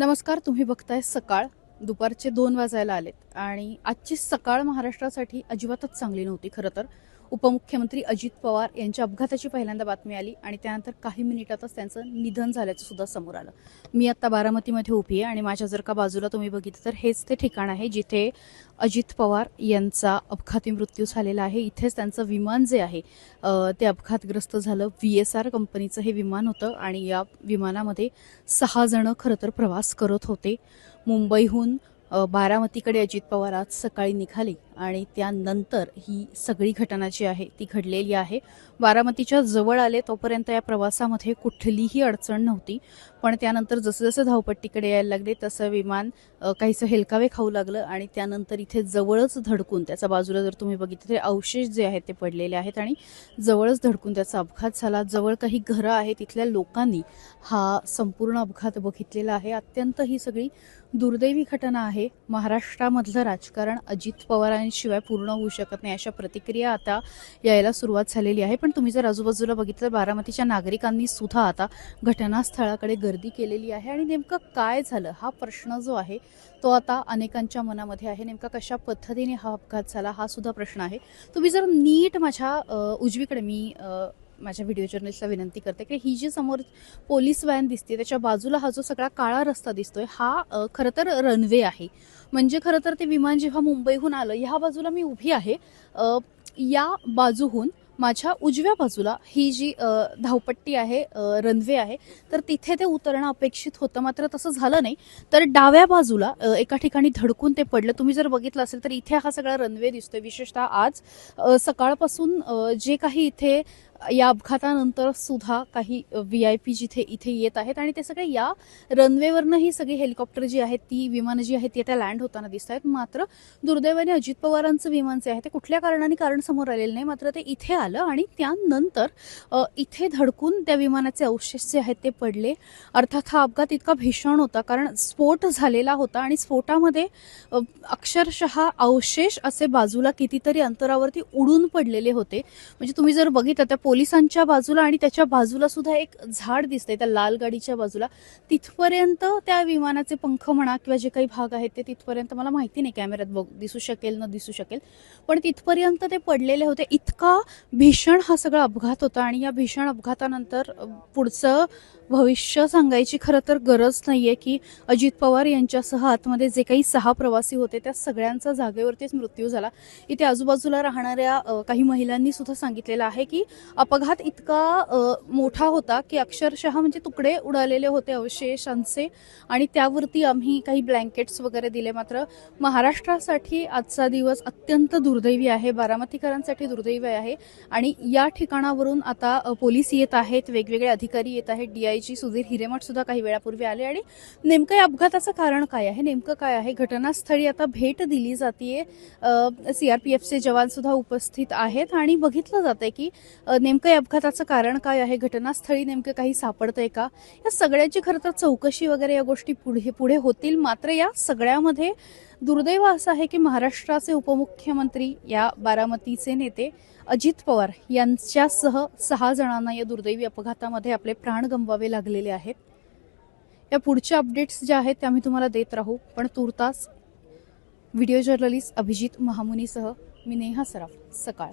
नमस्कार. तुम्ही बघताय सकाळ. दुपारचे 2 वाजायला आलेत आणि आजची सकाळ महाराष्ट्रासाठी अजिबातच चांगली नव्हती खरं तर. उपमुख्यमंत्री अजित पवार यांच्या अपघाताची पहिल्यांदा बातमी आली आणि त्यानंतर काही मिनिटातच त्यांचं निधन झाल्याचं सुद्धा समोर आलं. मी आत्ता बारामतीमध्ये उभी आहे आणि माझ्या जर का बाजूला तुम्ही बघितलं तर हेच ते ठिकाण आहे जिथे अजित पवार यांचा अपघाती मृत्यू झालेला आहे. इथेच त्यांचं विमान जे आहे ते अपघातग्रस्त झालं. VSR कंपनीचं हे विमान होतं आणि या विमानामध्ये 6 जण खरं तर प्रवास करत होते. मुंबईहून बारामतीकडे अजित पवार आज सकाळी निघाले आणि त्यानंतर ही सगळी घटना जी आहे ती घडलेली आहे. बारामतीच्या जवळ आले तोपर्यंत या प्रवासामध्ये कुठलीही अडचण नव्हती, पण त्यानंतर जसं जसं धावपट्टीकडे यायला लागले तसं विमान काहीसं हेलकावे खाऊ लागलं आणि त्यानंतर इथे जवळच धडकून त्याच्या बाजूला जर तुम्ही बघितलं तर अवशेष जे आहेत ते पडलेले आहेत आणि जवळच धडकून त्याचा अपघात झाला. जवळ काही घरं आहेत, तिथल्या लोकांनी हा संपूर्ण अपघात बघितलेला आहे. अत्यंत ही सगळी दुर्दैवी घटना आहे. महाराष्ट्रामधलं राजकारण अजित पवारांशिवाय पूर्ण होऊ शकत नाही अशा प्रतिक्रिया आता यायला सुरुवात झालेली आहे. पण तुम्ही जर आजूबाजूला बघितलं बारामतीच्या नागरिकांनी सुद्धा आता घटनास्थळाकडे गर्दी केलेली आहे आणि नेमकं काय झालं हा प्रश्न जो आहे तो आता अनेकांच्या मनामध्ये आहे. नेमका कशा पद्धतीने हा अपघात झाला हा सुद्धा प्रश्न आहे. तुम्ही जर नीट माझ्या उजवीकडे मी माझ्या व्हिडिओ जर्नलिस्टला विनंती करते की ही जी समोर पोलीस व्हॅन दिसते त्याच्या बाजूला हा जो सगळा काळा रस्ता दिसतोय हा खरं तर रनवे आहे. म्हणजे खरं तर ते विमान जेव्हा मुंबईहून आलं ह्या बाजूला मी उभी आहे, या बाजूहून माझ्या उजव्या बाजूला ही जी धावपट्टी आहे, रनवे आहे, तर तिथे ते उतरणं अपेक्षित होतं, मात्र तसं झालं नाही. तर डाव्या बाजूला एका ठिकाणी धडकून ते पडलं. तुम्ही जर बघितलं असेल तर इथे हा सगळा रनवे दिसतोय. विशेषतः आज सकाळपासून जे काही इथे या अपघातानंतर सुद्धा काही VIP जिथे इथे येत आहेत आणि ते सगळे या रनवेवरनं ही सगळी हेलिकॉप्टर जी आहेत ती विमानं जी आहेत ती आता लँड होताना दिसत आहेत. मात्र दुर्दैवाने अजित पवारांचं विमान जे आहे ते कुठल्या कारणाने कारण समोर आलेलं नाही, मात्र ते इथे आलं आणि त्यानंतर इथे धडकून त्या विमानाचे अवशेष जे आहेत ते पडले. अर्थात हा अपघात इतका भीषण होता कारण स्फोट झालेला होता आणि स्फोटामध्ये अक्षरशः अवशेष असे बाजूला कितीतरी अंतरावरती उडून पडलेले होते. म्हणजे तुम्ही जर बघितलं त्या पोलिसांच्या बाजूला आणि त्याच्या बाजूला सुद्धा एक झाड दिसतंय त्या लाल गाडीच्या बाजूला, तिथपर्यंत त्या विमानाचे पंख म्हणा किंवा जे काही भाग आहेत ते तिथपर्यंत मला माहिती नाही कॅमेऱ्यात दिसू शकेल न दिसू शकेल, पण तिथपर्यंत ते पडलेले होते. इतका भीषण हा सगळा अपघात होता आणि या भीषण अपघातानंतर पुढचं भविष्य सांगायची खरं तर गरज नाहीये की अजित पवार यांच्यासह आतमध्ये जे काही 6 प्रवासी होते त्या सगळ्यांचा जागेवरतीच मृत्यू झाला. इथे आजूबाजूला राहणाऱ्या काही महिलांनी सुद्धा सांगितलेलं आहे की अपघात इतका मोठा होता की अक्षरशः म्हणजे तुकडे उडालेले होते अवशेषांचे आणि त्यावरती आम्ही काही ब्लँकेट्स वगैरे दिले. मात्र महाराष्ट्रासाठी आजचा दिवस अत्यंत दुर्दैवी आहे, बारामतीकरांसाठी दुर्दैवी आहे आणि या ठिकाणावरून आता पोलीस येत आहेत, वेगवेगळे अधिकारी येत आहेत. DIG सुधीर हिरेमठ सुद्धा काही वेळापूर्वी आले आणि नेमकं या अपघाताचं कारण काय आहे, नेमकं काय आहे, घटनास्थळी आता भेट दिली जाते. CRPFचे जवान सुद्धा उपस्थित आहेत आणि बघितलं जातंय की नेमकं या अपघाताचं कारण काय आहे, घटनास्थळी नेमकं काही सापडतंय का, या सगळ्याची खरं तर चौकशी वगैरे या गोष्टी पुढे होतील. मात्र या सगळ्यामध्ये दुर्दैव असं आहे की महाराष्ट्राचे उपमुख्यमंत्री या बारामतीचे नेते अजित पवार यांच्यासह 6 जणांना या दुर्दैवी अपघातामध्ये आपले प्राण गमवावे लागलेले आहेत. या पुढच्या अपडेट्स ज्या आहेत त्या आम्ही तुम्हाला देत राहू, पण तुर्तास व्हिडिओ जर्नलिस्ट अभिजित महामुनीसह मी नेहा सराफ, सकाळ.